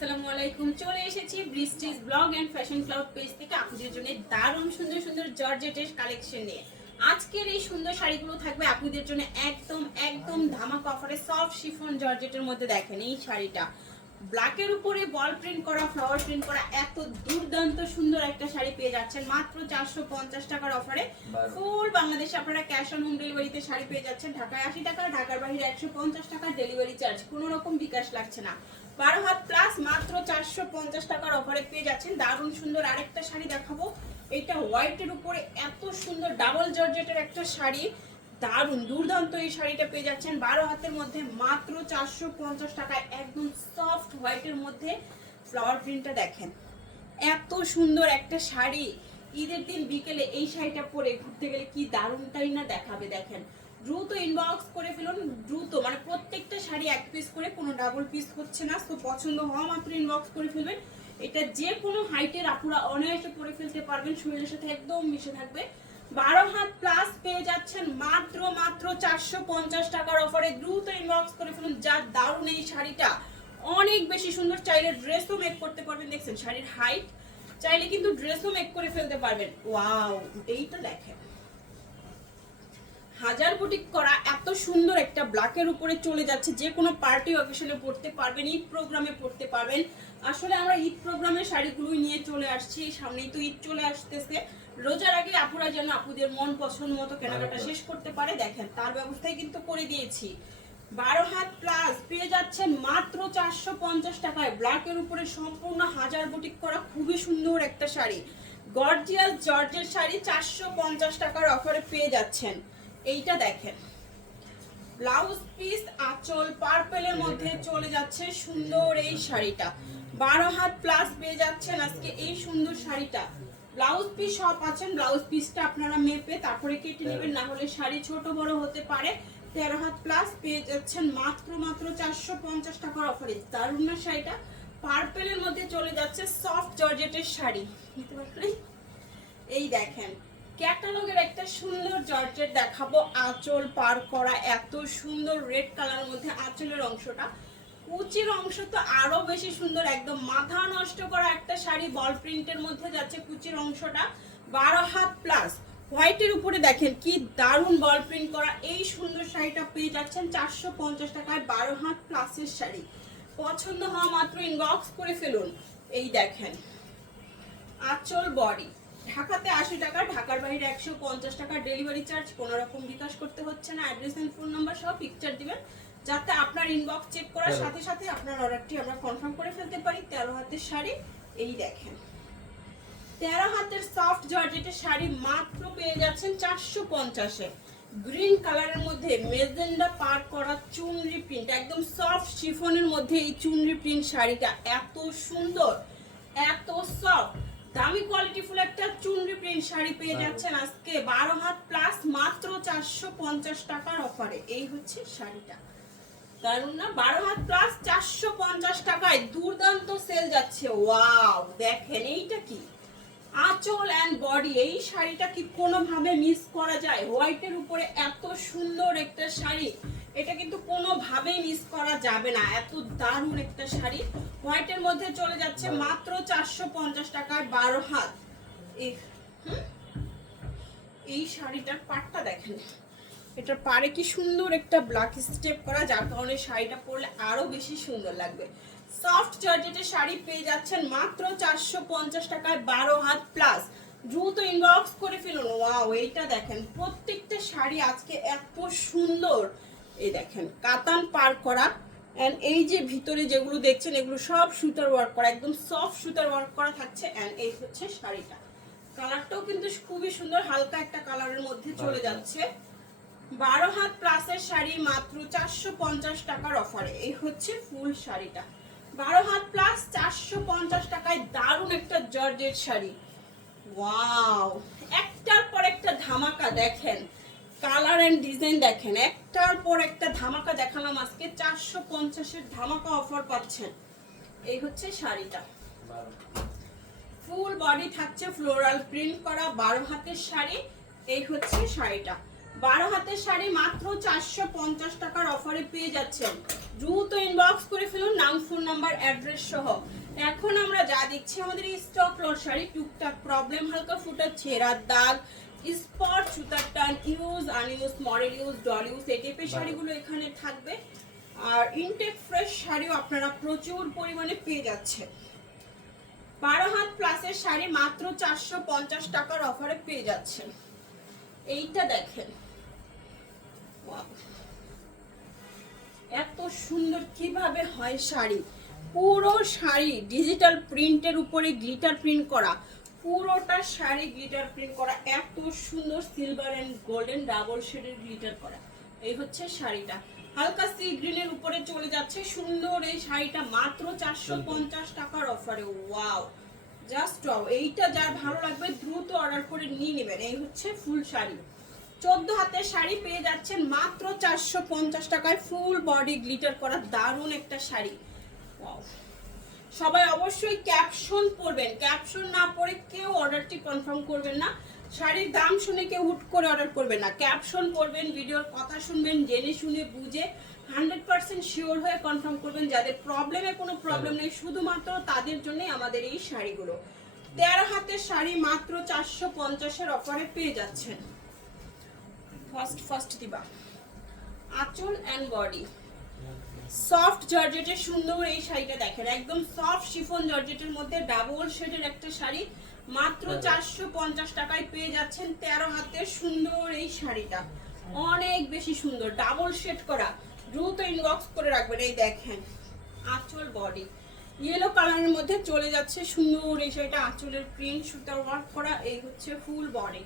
আসসালামু আলাইকুম। চলে এসেছি Brishti's blog and fashion cloud page থেকে। আপনাদের জন্য দারুণ সুন্দর সুন্দর জর্জেটের কালেকশন নিয়ে। আজকের এই সুন্দর শাড়িগুলো থাকবে আপনাদের জন্য একদম একদম ধামাক অফারে সফট শিফন জর্জেটের মধ্যে দেখেন এই শাড়িটা। ব্ল্যাকের উপরে বল প্রিন্ট করা ফ্লাওয়ার প্রিন্ট করা এত দুর্দান্ত সুন্দর একটা শাড়ি পেয়ে যাচ্ছেন। মাত্র চারশো পঞ্চাশ টাকার অফারে ফুল বাংলাদেশে আপনারা ক্যাশ অন হোম ডেলিভারিতে শাড়ি পেয়ে যাচ্ছেন। ঢাকায় আশি টাকা ঢাকার বাইরে একশো পঞ্চাশ টাকা ডেলিভারি চার্জ কোনো রকম বিকাশ লাগছে না। বারো হাত প্লাস মাত্র চারশো পঞ্চাশ টাকার অফারে পেয়ে যাচ্ছেন। দারুণ সুন্দর আরেকটা শাড়ি দেখাবো। এটা হোয়াইটের উপরে এত সুন্দর ডাবল জর্জেটের একটা শাড়ি। দারুণ, দুর্দান্ত এই শাড়িটা পেয়ে যাচ্ছেন। বারো হাতের মধ্যে মাত্র চারশো পঞ্চাশ টাকায় একদম সফট হোয়াইটের মধ্যে ফ্লাওয়ার প্রিন্টটা দেখেন। এত সুন্দর একটা শাড়ি। ঈদের দিন বিকেলে এই শাড়িটা পরে ঘুরতে গেলে কি দারুণটাই না দেখাবে, দেখেন। দ্রুত ইনবক্স করে ফেলুন, দ্রুত মানে প্রত্যেকটা শাড়ি এক পিস করে, কোনো ডাবল পিস হচ্ছে না। তো পছন্দ হওয়া মাত্র ইনবক্স করে ফেলবেন। এটা যে কোনো হাইটের আপুরা অনায়াসে পরে ফেলতে পারবেন। শরীরের সাথে একদম মিশে থাকবে। বারো হাত প্লাস পেয়ে যাচ্ছেন মাত্র মাত্র চারশো পঞ্চাশ টাকার অফারে দ্রুত ইনবক্স করে ফেলুন। যার দারুণ এই শাড়িটা অনেক বেশি সুন্দর। চাইলে ড্রেসও মেক করতে পারবেন, দেখছেন শাড়ির হাইট চাইলে কিন্তু ড্রেসও মেক করে ফেলতে পারবেন। ওয়াও এইটা দেখেন। হাজার বুটিক করা এত সুন্দর একটা ব্ল্যাকের উপরে চলে যাচ্ছে। যে কোনো পার্টি অকেশনে পড়তে পারবেন ঈদ প্রোগ্রামে পড়তে পারবেন। আসলে আমরা ঈদ প্রোগ্রামের শাড়িগুলোই নিয়ে চলে আসছি সামনেই তো ঈদ চলে আসতেছে। রোজার আগে আপুরা যেন আপুদের মন পছন্দ মতো কেনাকাটা শেষ করতে পারে দেখেন তার ব্যবস্থাই কিন্তু করে দিয়েছি। বারো হাত প্লাস পেয়ে যাচ্ছেন মাত্র চারশো পঞ্চাশ টাকায়। ব্ল্যাকের উপরে সম্পূর্ণ হাজার বুটিক করা খুবই সুন্দর একটা শাড়ি। গর্জিয়াস জর্জের শাড়ি চারশো পঞ্চাশ টাকার অফারে পেয়ে যাচ্ছেন। এইটা দেখেন। ব্লাউজ পিস আঁচল পার্পেলের মধ্যে চলে যাচ্ছে সুন্দর এই শাড়িটা। বারো হাত প্লাস পেয়ে যাচ্ছেন আজকে এই সুন্দর শাড়িটা। ব্লাউজ পিস সব আছেন ব্লাউজ পিসটা আপনারা মেপে তারপরে কেটে নেবেন না হলে শাড়ি ছোট বড় হতে পারে। তেরো হাত প্লাস পেয়ে যাচ্ছেন মাত্র মাত্র চারশো পঞ্চাশ টাকার অফারে দারুণ না শাড়িটা? পার্পেলের মধ্যে চলে যাচ্ছে সফট জর্জেটের শাড়ি। বুঝতে পারলেন? এই দেখেন। ক্যাটালগের একটা সুন্দর জর্জেট দেখাবো। আঁচল পার করা এত সুন্দর রেড কালার মধ্যে আঁচলের অংশটা। কুচির অংশ তো আরও বেশি সুন্দর, একদম মাথা নষ্ট করা একটা শাড়ি বল প্রিন্টের মধ্যে যাচ্ছে কুচির অংশটা। বারো হাত প্লাস হোয়াইটের উপরে দেখেন কি দারুণ বল প্রিন্ট করা। এই সুন্দর শাড়িটা পেয়ে যাচ্ছেন চারশো পঞ্চাশ টাকায় বারো হাত প্লাসের শাড়ি। পছন্দ হওয়া মাত্র ইনবক্স করে ফেলুন। এই দেখেন, আঁচল বডি ঢাকাতে আশি টাকা ঢাকার বাইরে একশো পঞ্চাশ টাকা ডেলিভারি চার্জ কোনো রকম বিকাশ করতে হচ্ছে না। অ্যাড্রেস এন্ড ফোন নাম্বার সব পিকচার দিবেন যাতে আপনার ইনবক্স চেক করার সাথে সাথে আপনার অর্ডারটি আমরা কনফার্ম করে ফেলতে পারি। তেরো হাতের শাড়ি এই দেখেন। তেরো হাতের সফট জর্জেটের শাড়ি মাত্র পেয়ে যাচ্ছেন চারশো পঞ্চাশে। গ্রিন কালারের মধ্যে মেজেন্ডা পার করা চুনরি প্রিন্ট একদম সফট শিফনের মধ্যে এই চুনরি প্রিন্ট শাড়িটা এত সুন্দর এত সফট দামি কোয়ালিটি ফুল একটা চুনরি প্রিন্ট শাড়ি পেয়ে যাচ্ছেন আজকে। বারো হাত প্লাস মাত্র চারশো পঞ্চাশ টাকার অফারে এই হচ্ছে শাড়িটা। দারুণ না? বারো হাত প্লাস চারশো পঞ্চাশ টাকায় দুর্দান্ত সেল যাচ্ছে। ওয়াও দেখেন এইটা কি? আঁচল অ্যান্ড বডি এই শাড়িটা কি কোনোভাবে মিস করা যায়? হোয়াইটের উপরে এত সুন্দর একটা শাড়ি। এটা কিন্তু কোনোভাবেই মিস করা যাবে না। এত দারুণ একটা শাড়ি। হোয়াইটের মধ্যে চলে যাচ্ছে মাত্র চারশো পঞ্চাশ টাকায় বারো হাত। এই শাড়িটার পাটটা দেখেন। এটার পারে কি সুন্দর একটা ব্ল্যাক স্টেপ করা যার কারণে শাড়িটা পরলে আরও বেশি সুন্দর লাগবে। সফট জর্জেটের শাড়ি পেয়ে যাচ্ছেন মাত্র চারশো পঞ্চাশ টাকায় বারো হাত প্লাস দ্রুত ইনবক্স করে ফেলুন। ওয়াও এইটা দেখেন প্রত্যেকটা শাড়ি আজকে এত সুন্দর। এই দেখেন কাতান পার করা অ্যান্ড এই যে ভিতরে যেগুলো দেখছেন এগুলো সব সুতার ওয়ার্ক করা একদম সফট সুতার ওয়ার্ক করা থাকছে অ্যান্ড এই হচ্ছে শাড়িটা। কালারটাও কিন্তু খুবই সুন্দর হালকা একটা কালারের মধ্যে চলে যাচ্ছে। বারো হাত প্লাসের শাড়ি মাত্র চারশো পঞ্চাশ টাকার অফারে এই হচ্ছে ফুল শাড়িটা। বারো হাত প্লাস চারশো পঞ্চাশ টাকায় দারুণ একটা জর্জেট শাড়ি। ওয়াও একটার পর একটা ধামাকা দেখেন। কালার এন্ড ডিজাইন দেখেন, একটার পর একটা ধামাকা দেখালাম আজকে, চারশো পঞ্চাশের ধামাকা অফার পাচ্ছেন। এই হচ্ছে শাড়িটা। ফুল বডি থাকছে ফ্লোরাল প্রিন্ট করা বারো হাতের শাড়ি, এই হচ্ছে শাড়িটা। বারো হাতের শাড়ি মাত্র চারশো পঞ্চাশ টাকার অফারে পেয়ে যাচ্ছেন। দ্রুত ইনবক্স করে ফেলুন, নাম ফোন নাম্বার অ্যাড্রেস সহ। এখন আমরা যা দেখছি, আমাদের স্টক লোড শাড়ি, টুকটাক প্রবলেম হালকা ফুটা ছেঁড়ার দাগ স্পট সুতার টান use unuse model use doll use এই টাইপের শাড়িগুলো এখানে থাকবে। আর ইনটেক ফ্রেশ শাড়িও আপনারা প্রচুর পরিমাণে পেয়ে যাচ্ছে বারো হাত প্লাসের শাড়ি মাত্র চারশো পঞ্চাশ টাকার অফারে পেয়ে যাচ্ছেন। এইটা দেখেন। এত সুন্দর কীভাবে হয় শাড়ি? পুরো শাড়ি ডিজিটাল প্রিন্টের উপরে গ্লিটার প্রিন্ট করা। পুরোটা শাড়ি গ্লিটার প্রিন্ট করা এত সুন্দর সিলভার এন্ড গোল্ডেন ডাবল শেডের গ্লিটার করা। এই হচ্ছে শাড়িটা। হালকা সি গ্রিনের উপরে চলে যাচ্ছে। সুন্দর এই শাড়িটা মাত্র চারশো পঞ্চাশ টাকার অফারে ওয়াও জাস্ট ওয়াও এইটা যার ভালো লাগবে দ্রুত অর্ডার করে নিয়ে নেবেন। এই হচ্ছে ফুল শাড়ি। চোদ্দ হাতের শাড়ি পেয়ে যাচ্ছেন মাত্র চারশো পঞ্চাশ টাকায়। ফুল বডি গ্লিটার করা দারুণ একটা শাড়ি। Wow! সবাই অবশ্যই ক্যাপশন পরবেন ক্যাপশন না পরে কেউ অর্ডারটি কনফার্ম করবেন না। শাড়ির দাম শুনে কেউ হুট করে অর্ডার করবেন না। ক্যাপশন পরবেন ভিডিওর কথা শুনবেন, জেনে শুনে বুঝে হান্ড্রেড পার্সেন্ট শিওর হয়ে কনফার্ম করবেন যাদের প্রবলেমে কোনো প্রবলেম নেই, শুধুমাত্র তাদের জন্যই আমাদের এই শাড়িগুলো। তেরো হাতের শাড়ি মাত্র চারশো পঞ্চাশের অফারে পেয়ে যাচ্ছেন। ফার্স্ট ফার্স্ট দিবা। আঁচল অ্যান্ড বডি সফট জর্জেটের সুন্দর এই শাড়িটা দেখেন একদম সফট শিফন জর্জেটের মধ্যে ডাবল শেডের একটা শাড়ি মাত্র চারশো পঞ্চাশ টাকায় পেয়ে যাচ্ছেন তেরো হাতের সুন্দর এই শাড়িটা। অনেক বেশি সুন্দর ডাবল শেড করা দ্রুত ইনবক্স করে রাখবেন এই দেখেন আঁচল বডি ইয়েলো কালারের মধ্যে চলে যাচ্ছে সুন্দর এই শাড়িটা আঁচলের প্রিন্ট সুতার ওয়ার্ক করা এই হচ্ছে ফুল বডি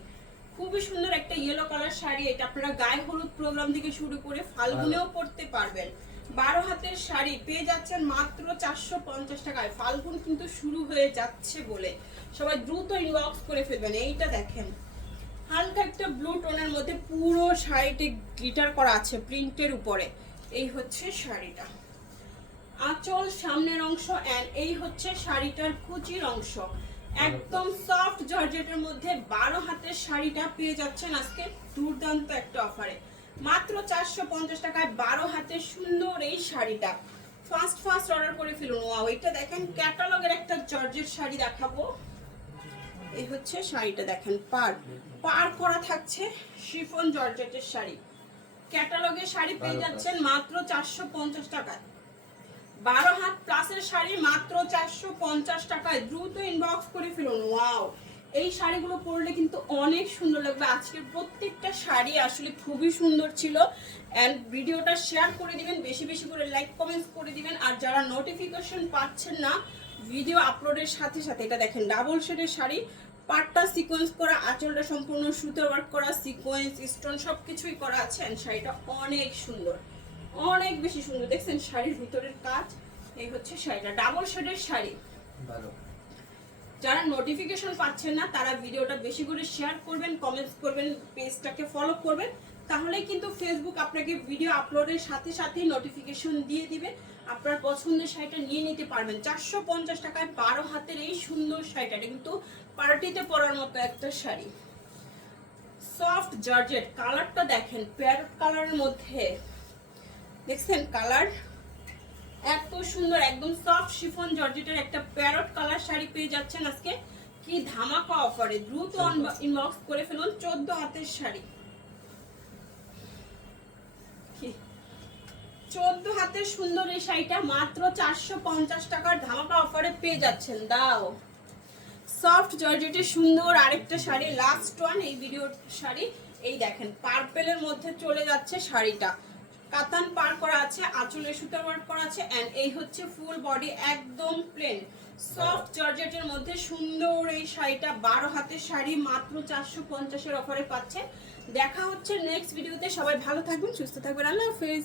খুবই সুন্দর একটা ইয়েলো কালার শাড়ি এটা আপনারা গায়ে হলুদ প্রোগ্রাম থেকে শুরু করে ফাল্গুনেও পরতে পারবেন। বারো হাতের শাড়ি পেয়ে যাচ্ছেন মাত্র চারশো পঞ্চাশ টাকায়। ফাল্গুন কিন্তু শুরু হয়ে যাচ্ছে বলে। সবাই দ্রুত ইনবক্স করে ফেলবেন। এইটা দেখেন। হালকা একটা ব্লু টোনের মধ্যে পুরো শাড়িটি গ্লিটার করা আছে প্রিন্টের উপরে। এই হচ্ছে শাড়িটা। আঁচল সামনের অংশ এন্ড এই হচ্ছে শাড়িটার কুচির অংশ। একদম সফট জর্জেটের মধ্যে বারো হাতের শাড়িটা পেয়ে যাচ্ছেন আজকে দুর্দান্ত একটা অফারে মাত্র চারশো পঞ্চাশ টাকায় বারো হাতের সুন্দর এই শাড়িটা। ফার্স্ট ফার্স্ট অর্ডার করে ফেলুন। ওয়াও এটা দেখেন ক্যাটালগের একটা জর্জেট শাড়ি দেখাবো। এই হচ্ছে শাড়িটা দেখেন পার। পার করা থাকছে শিফন জর্জেটের শাড়ি। ক্যাটালগের শাড়ি পেয়ে যাচ্ছেন মাত্র চারশো পঞ্চাশ টাকায়। বারো হাত প্লাসের শাড়ি মাত্র চারশো পঞ্চাশ টাকায়। দ্রুত ইনবক্স করে ফেলুন। ওয়াও এই শাড়িগুলো পরলে কিন্তু অনেক সুন্দর লাগবে। আজকের প্রত্যেকটা শাড়ি আসলে খুবই সুন্দর ছিল। অ্যান্ড ভিডিওটা শেয়ার করে দিবেন, বেশি বেশি করে লাইক কমেন্টস করে দিবেন। আর যারা নোটিফিকেশন পাচ্ছেন না ভিডিও আপলোডের সাথে সাথে এটা দেখেন ডাবল শেডের শাড়ি। পাটটা সিকোয়েন্স করা, আঁচলটা সম্পূর্ণ সুতোর ওয়ার্ক করা সিকোয়েন্স স্টোন সব কিছুই করা আছে। And শাড়িটা অনেক সুন্দর, অনেক বেশি সুন্দর। দেখছেন শাড়ির ভিতরের কাজ, এই হচ্ছে শাড়িটা ডাবল শেডের শাড়ি। ভালো। যারা নোটিফিকেশন পাচ্ছেন না, তারা ভিডিওটা বেশি করে শেয়ার করবেন কমেন্টস করবেন পেজটাকে ফলো করবেন। তাহলে কিন্তু ফেসবুক আপনাকে ভিডিও আপলোডের সাথে সাথেই নোটিফিকেশন দিয়ে দিবে। আপনার পছন্দের শাড়িটা নিয়ে নিতে পারবেন। চারশো পঞ্চাশ টাকায় বারো হাতের এই সুন্দর শাড়িটা কিন্তু পার্টিতে পরার মতো একটা শাড়ি। সফট জর্জেট কালারটা দেখেন প্যারট কালারের মধ্যে। দেখছেন কালার এত সুন্দর একদম সফট শিফন জর্জেটের একটা প্যারট কালার শাড়ি পেয়ে যাচ্ছেন আজকে। কি ধামাকা অফারে দ্রুত ইনবক্স করে ফেলুন চোদ্দ হাতের শাড়ি। চোদ্দ হাতের সুন্দর এই শাড়িটা মাত্র চারশো পঞ্চাশ টাকার ধামাকা অফারে পেয়ে যাচ্ছেন দাও। সফট জর্জেটের সুন্দর আরেকটা শাড়ি লাস্ট ওয়ান এই ভিডিওর শাড়ি। এই দেখেন পার্পেলের মধ্যে চলে যাচ্ছে শাড়িটা। কাতান পার করা আছে, আঁচলে সুতার ওয়ার্ক করা আছে এন্ড এই হচ্ছে ফুল বডি একদম প্লেন সফট জর্জেটের মধ্যে সুন্দর এই শাড়িটা, বারো হাতের শাড়ি, মাত্র চারশো পঞ্চাশের অফারে পাচ্ছে। দেখা হচ্ছে নেক্সট ভিডিওতে সবাই ভালো থাকবেন, সুস্থ থাকবেন। আল্লাহ হাফেজ।